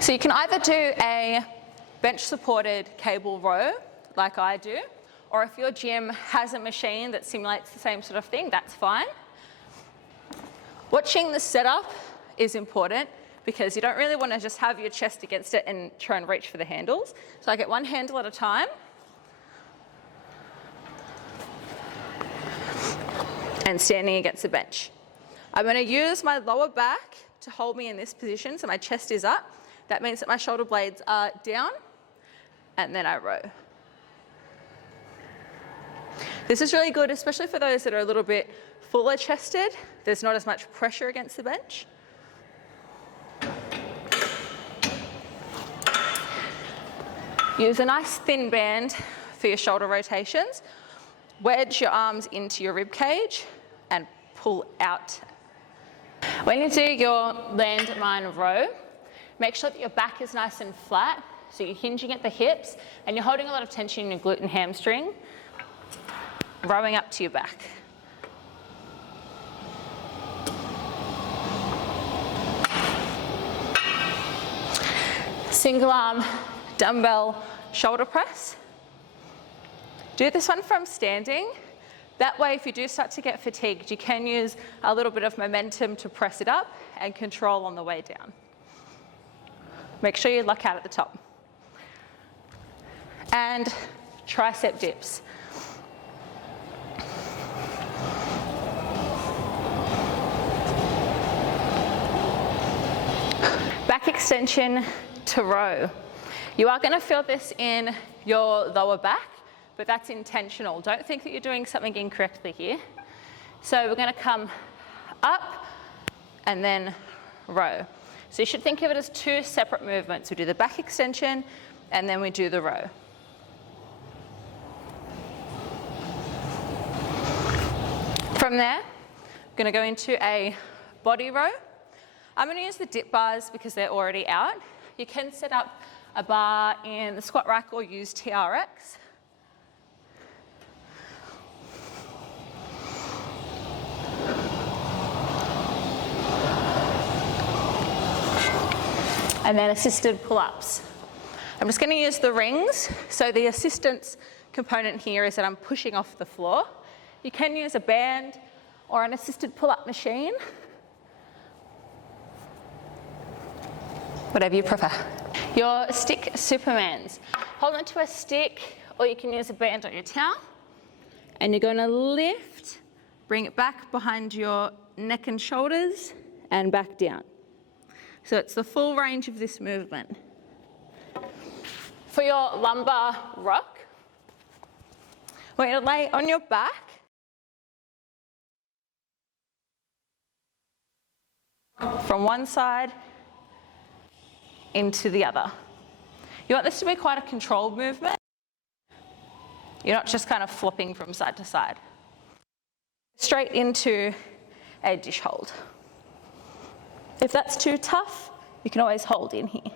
So you can either do a bench supported cable row like I do, or if your gym has a machine that simulates the same sort of thing, that's fine. Watching the setup is important because you don't really want to just have your chest against it and try and reach for the handles. So I get one handle at a time. And standing against the bench. I'm going to use my lower back to hold me in this position so my chest is up. That means that my shoulder blades are down, and then I row. This is really good, especially for those that are a little bit fuller chested. There's not as much pressure against the bench. Use a nice thin band for your shoulder rotations. Wedge your arms into your rib cage and pull out. When you do your landmine row, make sure that your back is nice and flat, so you're hinging at the hips and you're holding a lot of tension in your glute and hamstring, rowing up to your back. Single arm dumbbell shoulder press. Do this one from standing. That way, if you do start to get fatigued, you can use a little bit of momentum to press it up and control on the way down. Make sure you lock out at the top. And tricep dips. Back extension to row. You are going to feel this in your lower back, but that's intentional. Don't think that you're doing something incorrectly here. So we're going to come up and then row. So you should think of it as two separate movements. We do the back extension and then we do the row. From there, I'm going to go into a body row. I'm going to use the dip bars because they're already out. You can set up a bar in the squat rack or use TRX. And then assisted pull-ups. I'm just going to use the rings. So the assistance component here is that I'm pushing off the floor. You can use a band or an assisted pull-up machine. Whatever you prefer. Your stick Supermans. Hold onto a stick, or you can use a band on your towel. And you're going to lift, bring it back behind your neck and shoulders, and back down. So it's the full range of this movement. For your lumbar rock, we're going to lay on your back. From one side into the other. You want this to be quite a controlled movement. You're not just kind of flopping from side to side. Straight into a dish hold. If that's too tough, you can always hold in here.